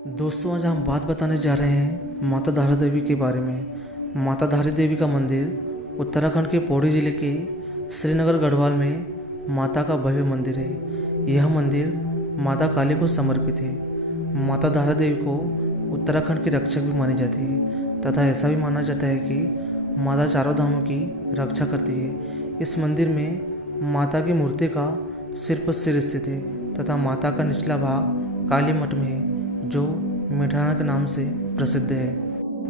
दोस्तों, आज हम बात बताने जा रहे हैं माता धारा देवी के बारे में। माता धारी देवी का मंदिर उत्तराखंड के पौड़ी जिले के श्रीनगर गढ़वाल में माता का भव्य मंदिर है। यह मंदिर माता काली को समर्पित है। माता धारा देवी को उत्तराखंड की रक्षक भी मानी जाती है तथा ऐसा भी माना जाता है कि माता चारों धामों की रक्षा करती है। इस मंदिर में माता की मूर्ति का सिर पर सिर स्थित है तथा माता का निचला भाग काली मठ में है, जो मेठाना के नाम से प्रसिद्ध है।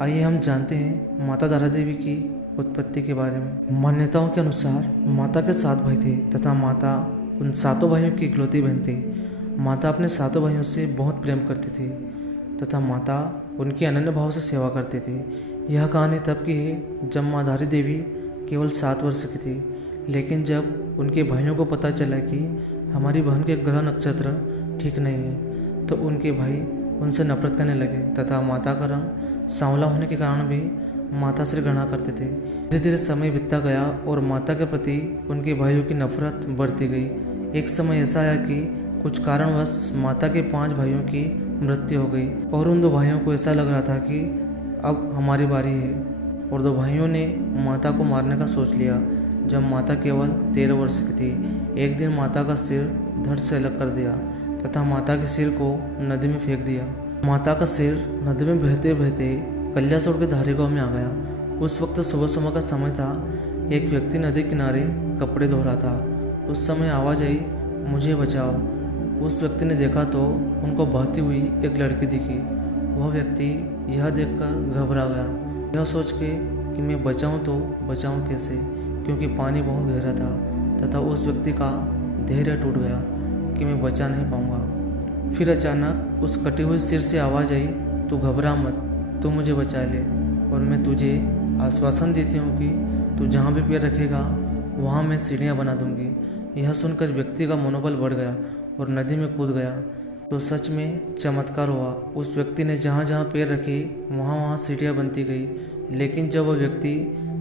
आइए हम जानते हैं माता धारा देवी की उत्पत्ति के बारे में। मान्यताओं के अनुसार माता के 7 भाई थे तथा माता उन 7 भाइयों की इकलौती बहन थी। माता अपने 7 भाइयों से बहुत प्रेम करती थी तथा माता उनकी अनन्य भाव से सेवा करती थी। यह कहानी तब की है जब माँ धारी देवी केवल 7 वर्ष की थी, लेकिन जब उनके भाइयों को पता चला कि हमारी बहन के ग्रह नक्षत्र ठीक नहीं है तो उनके भाई उनसे नफरत करने लगे तथा माता का रंग सांवला होने के कारण भी माता से घृणा करते थे। धीरे धीरे समय बीतता गया और माता के प्रति उनके भाइयों की नफरत बढ़ती गई। एक समय ऐसा आया कि कुछ कारणवश माता के 5 भाइयों की मृत्यु हो गई और उन 2 भाइयों को ऐसा लग रहा था कि अब हमारी बारी है और 2 भाइयों ने माता को मारने का सोच लिया। जब माता केवल 13 वर्ष की थी, एक दिन माता का सिर धड़ से अलग कर दिया तथा माता के सिर को नदी में फेंक दिया। माता का सिर नदी में बहते बहते कल्यासोड़ के धारी गांव में आ गया। उस वक्त सुबह सुबह का समय था। एक व्यक्ति नदी किनारे कपड़े धो रहा था। उस समय आवाज़ आई, मुझे बचाओ। उस व्यक्ति ने देखा तो उनको बहती हुई एक लड़की दिखी। वह व्यक्ति यह देखकर घबरा गया, यह सोच के कि मैं बचाऊं तो बचाऊं कैसे, क्योंकि पानी बहुत गहरा था तथा उस व्यक्ति का धैर्य टूट गया कि मैं बचा नहीं पाऊंगा। फिर अचानक उस कटी हुई सिर से आवाज़ आई, तू घबरा मत, तू मुझे बचा ले और मैं तुझे आश्वासन देती हूँ कि तू जहाँ भी पैर रखेगा वहाँ मैं सीढ़ियाँ बना दूंगी। यह सुनकर व्यक्ति का मनोबल बढ़ गया और नदी में कूद गया। तो सच में चमत्कार हुआ। उस व्यक्ति ने जहाँ जहाँ पैर रखे वहाँ वहाँ सीढ़ियाँ बनती गई। लेकिन जब वह व्यक्ति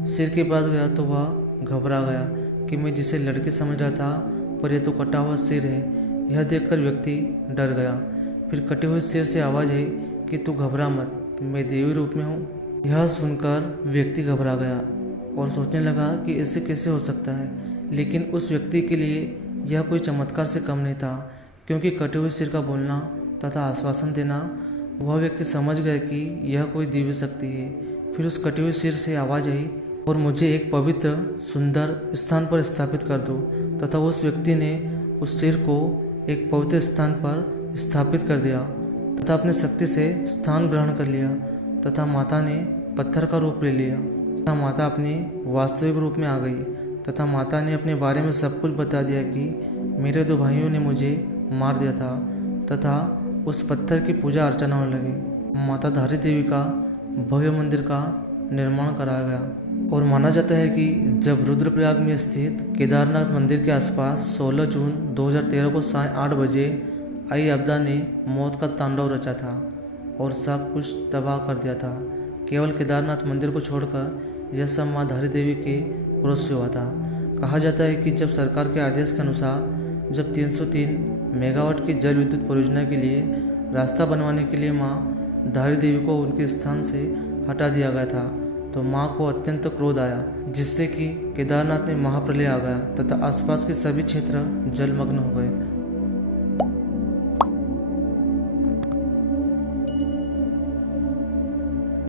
सिर के पास गया तो वह घबरा गया कि मैं जिसे लड़की समझ रहा था पर यह तो कटा हुआ सिर है। यह देखकर व्यक्ति डर गया। फिर कटे हुए सिर से आवाज़ आई कि तू घबरा मत, मैं देवी रूप में हूँ। यह सुनकर व्यक्ति घबरा गया और सोचने लगा कि ऐसे कैसे हो सकता है। लेकिन उस व्यक्ति के लिए यह कोई चमत्कार से कम नहीं था, क्योंकि कटे हुए सिर का बोलना तथा आश्वासन देना वह व्यक्ति समझ गया कि यह कोई दिव्य शक्ति है। फिर उस कटे हुए सिर से आवाज़ आई, और मुझे एक पवित्र सुंदर स्थान पर स्थापित कर दो। तथा उस व्यक्ति ने उस सिर को एक पवित्र स्थान पर स्थापित कर दिया तथा अपनी शक्ति से स्थान ग्रहण कर लिया तथा माता ने पत्थर का रूप ले लिया तथा माता अपने वास्तविक रूप में आ गई तथा माता ने अपने बारे में सब कुछ बता दिया कि मेरे 2 भाइयों ने मुझे मार दिया था तथा उस पत्थर की पूजा अर्चना होने लगी। माता धारी देवी का भव्य मंदिर का निर्माण कराया गया और माना जाता है कि जब रुद्रप्रयाग में स्थित केदारनाथ मंदिर के आसपास 16 जून 2013 को साढ़े 8 बजे आई आपदा ने मौत का तांडव रचा था और सब कुछ तबाह कर दिया था। केवल केदारनाथ मंदिर को छोड़कर यह सब माँ धारी देवी के क्रोध से हुआ था। कहा जाता है कि जब सरकार के आदेश के अनुसार जब 303 मेगावाट की जल विद्युत परियोजना के लिए रास्ता बनवाने के लिए माँ धारी देवी को उनके स्थान से हटा दिया गया था तो माँ को अत्यंत क्रोध आया, जिससे कि केदारनाथ में महाप्रलय आ गया तथा आसपास के सभी क्षेत्र जलमग्न हो गए।